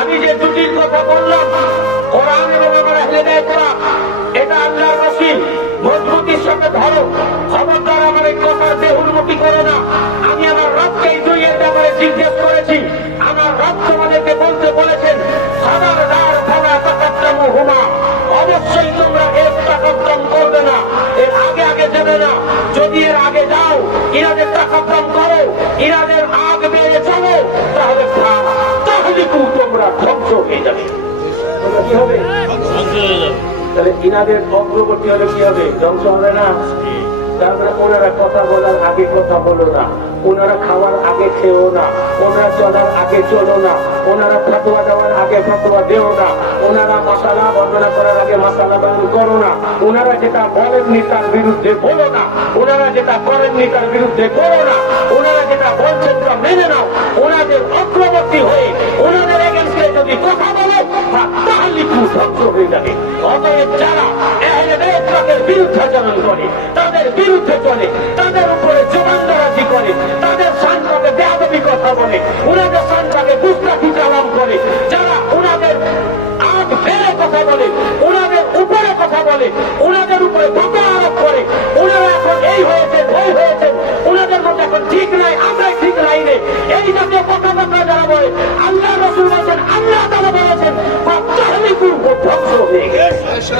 আমি যে দুটির কথা বললাম, কোরআন এবং আমার আহলে কোরআন, এটা আল্লাহর রাসূল মজবুতির সাথে ধরো। খবরদার আমার এই কথার বেহুরমতি করো না। আমি আমার রবকে এই দুইয়ের ব্যাপারে জিজ্ঞেস করেছি। আমার রব তোমাদেরকে বলতে বলেছেন, খবরদার ফালা তাকাদ্দামুহুমা, অবশ্যই তোমরা এর তাকাদ্দাম করবে না, এর আগে আগে যাবে না। যদি এর আগে যাও, ইরাদের তাকাদ্দাম করো, ইরাদের আগ বেড়ে চলো, তাহলে তোমরা ধ্বংস হয়ে যাবে। কি হবে? তাহলে ইনাদের অগ্রগতি হলে কি হবে? ধ্বংস হবে না? তারপরে ওনারা কথা বলার আগে কথা বলো না, ওনারা খাওয়ার আগে খেও না, ওনারা চলার আগে চলো না, ওনারা ফতোয়া দেওয়ার আগে ফতোয়া দেও না, ওনারা মশালা বর্ণনা করার আগে মশালা বর্ণনা করো না, ওনারা যেটা বলেননি তার বিরুদ্ধে বলো না, ওনারা যেটা করেননি তার বিরুদ্ধে করো না, ওনারা যেটা বলছেন তা মেনে নাও। ওনাদের অগ্রবর্তী হয়ে ওনাদের এগেন্স্টে যদি কথা বলো, তাহলে খুব ধ্বংস হয়ে যাবে। অতএব যারা আহলে বাইতের বিরুদ্ধাচরণ করে, তাদের বিরুদ্ধে চলে, তাদের উপরে জবানদারাজি করে, তাদের শানটাকে বেয়াদবি কথা বলে, ওনাদের শানটাকে গুস্তাখি চালান করে, যারা ওনাদের আগ ফেলে কথা বলে, ওনাদের উপরে কথা বলে, ওনাদের উপরে ধোঁকা আরোপ করে, ওনারা এখন এই হয়েছেন ওই হয়েছেন, ওনাদের মধ্যে এখন ঠিক নাই, আমরাই ঠিক নাই রে, এই জাতীয় কথাবার্তা যারা বলে, আল্লাহ রাসূল বলেছেন, আল্লাহ তাআলা বলেছেন, ধ্বংস হয়ে গেছে।